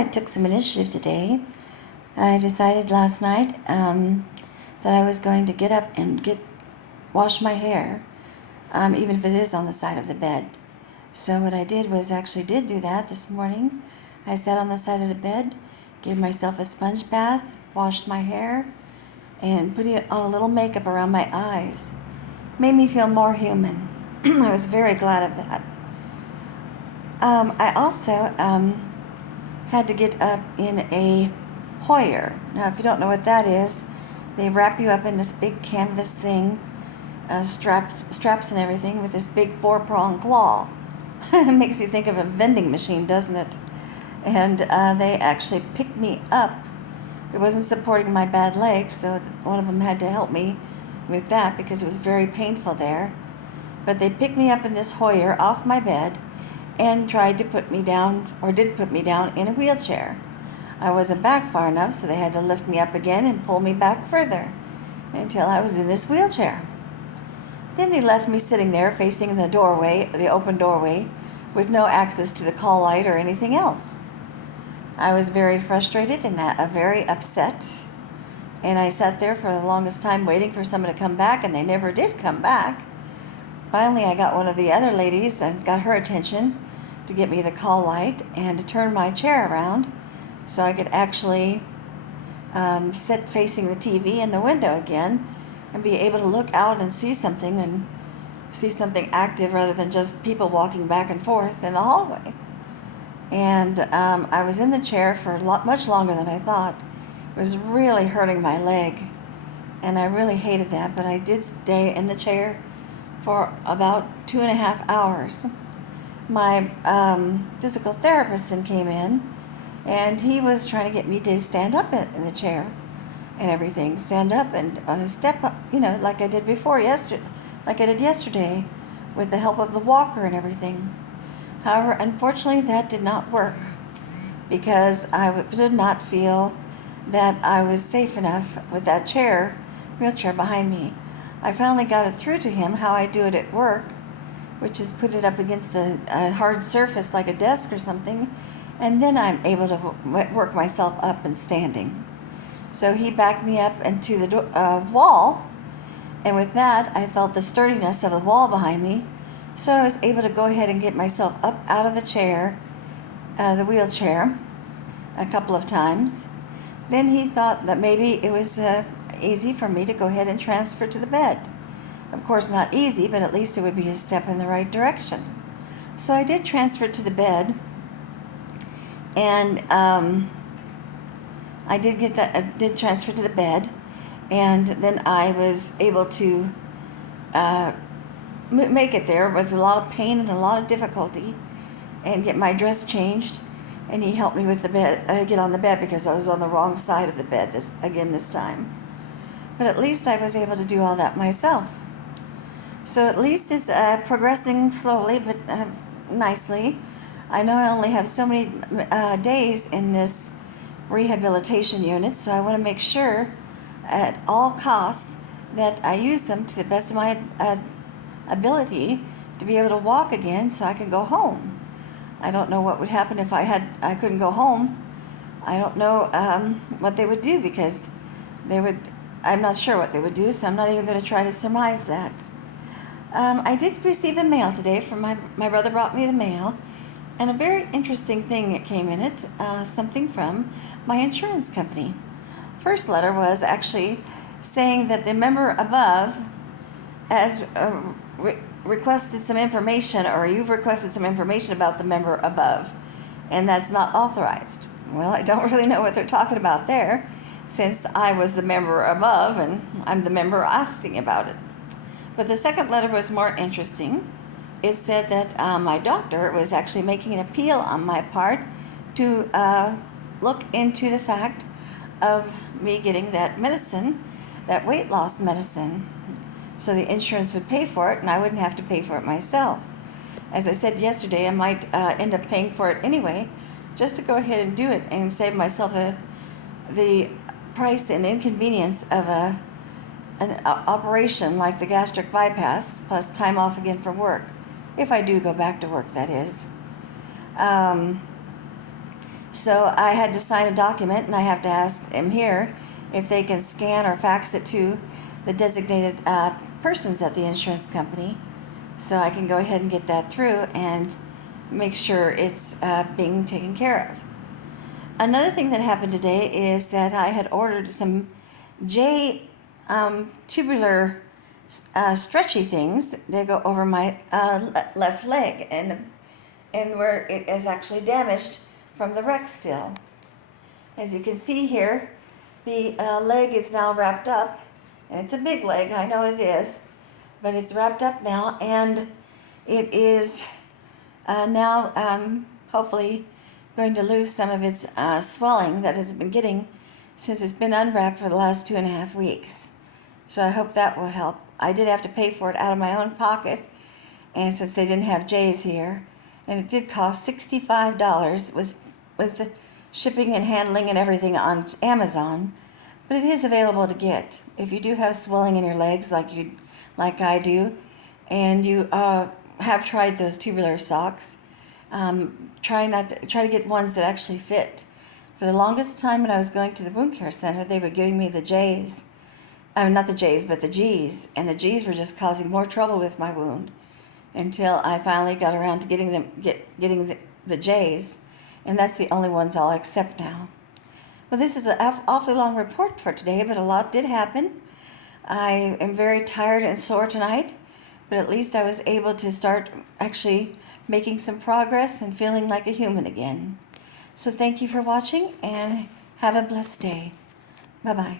I took some initiative today. I decided last night that I was going to get up and wash my hair, even if it is on the side of the bed. So what I did was actually did do that this morning. I sat on the side of the bed, gave myself a sponge bath, washed my hair, and put on a little makeup around my eyes. Made me feel more human. I was very glad of that. I also had to get up in a Hoyer. Now, if you don't know what that is, they wrap you up in this big canvas thing, straps and everything, with this big four-pronged claw. It makes you think of a vending machine, doesn't it? And they actually picked me up. It wasn't supporting my bad leg, so one of them had to help me with that because it was very painful there. But they picked me up in this Hoyer off my bed and tried to put me down, or did put me down, in a wheelchair. I wasn't back far enough, so they had to lift me up again and pull me back further until I was in this wheelchair. Then they left me sitting there facing the doorway, the open doorway, with no access to the call light or anything else. I was very frustrated and very upset, and I sat there for the longest time waiting for someone to come back, and they never did come back. Finally, I got one of the other ladies and got her attention to get me the call light and to turn my chair around so I could actually sit facing the TV in the window again and be able to look out and see something active rather than just people walking back and forth in the hallway. And I was in the chair for much longer than I thought. It was really hurting my leg, and I really hated that, but I did stay in the chair for about 2.5 hours. My physical therapist then came in, and he was trying to get me to stand up in the chair and everything. Stand up and step up, like I did yesterday, with the help of the walker and everything. However, unfortunately, that did not work because I did not feel that I was safe enough with that wheelchair behind me. I finally got it through to him how I do it at work, which is put it up against a hard surface like a desk or something, and then I'm able to work myself up and standing. So he backed me up into the wall, and with that I felt the sturdiness of the wall behind me, so I was able to go ahead and get myself up out of the chair, the wheelchair, a couple of times. Then he thought that maybe it was easy for me to go ahead and transfer to the bed. Of course, not easy, but at least it would be a step in the right direction. So I did transfer to the bed, and I did transfer to the bed, and then I was able to make it there with a lot of pain and a lot of difficulty, and get my dress changed. And he helped me with the bed, get on the bed, because I was on the wrong side of the bed this time. But at least I was able to do all that myself. So at least it's progressing slowly but nicely. I know I only have so many days in this rehabilitation unit, so I want to make sure at all costs that I use them to the best of my ability to be able to walk again so I can go home. I don't know what would happen if I couldn't go home. I don't know what they would do, because I'm not sure what they would do, so I'm not even going to try to surmise that. I did receive a mail today from my brother brought me the mail, and a very interesting thing that came in it, something from my insurance company. First letter was actually saying that the member above has requested some information, or you've requested some information about the member above, and that's not authorized. Well, I don't really know what they're talking about there, since I was the member above and I'm the member asking about it. But the second letter was more interesting. It said that my doctor was actually making an appeal on my part to look into the fact of me getting that medicine, that weight loss medicine, so the insurance would pay for it and I wouldn't have to pay for it myself. As I said yesterday, I might end up paying for it anyway, just to go ahead and do it and save myself the price and inconvenience of an operation like the gastric bypass, plus time off again from work, if I do go back to work, that is. So I had to sign a document, and I have to ask them here if they can scan or fax it to the designated persons at the insurance company, so I can go ahead and get that through and make sure it's being taken care of. Another thing that happened today is that I had ordered some J tubular stretchy things that go over my left leg, and where it is actually damaged from the wreck still. As you can see here, the leg is now wrapped up, and it's a big leg, I know it is, but it's wrapped up now, and it is now hopefully going to lose some of its swelling that it's been getting since it's been unwrapped for the last 2.5 weeks. So I hope that will help. I did have to pay for it out of my own pocket, and since they didn't have J's here, and it did cost $65 with the shipping and handling and everything on Amazon, but it is available to get. If you do have swelling in your legs like I do, and you have tried those tubular socks, try to get ones that actually fit. For the longest time when I was going to the wound care center, they were giving me the J's. Not the J's, but the G's, and the G's were just causing more trouble with my wound until I finally got around to getting the J's, and that's the only ones I'll accept now. Well, this is an awfully long report for today, but a lot did happen. I am very tired and sore tonight, but at least I was able to start actually making some progress and feeling like a human again. So thank you for watching, and have a blessed day. Bye-bye.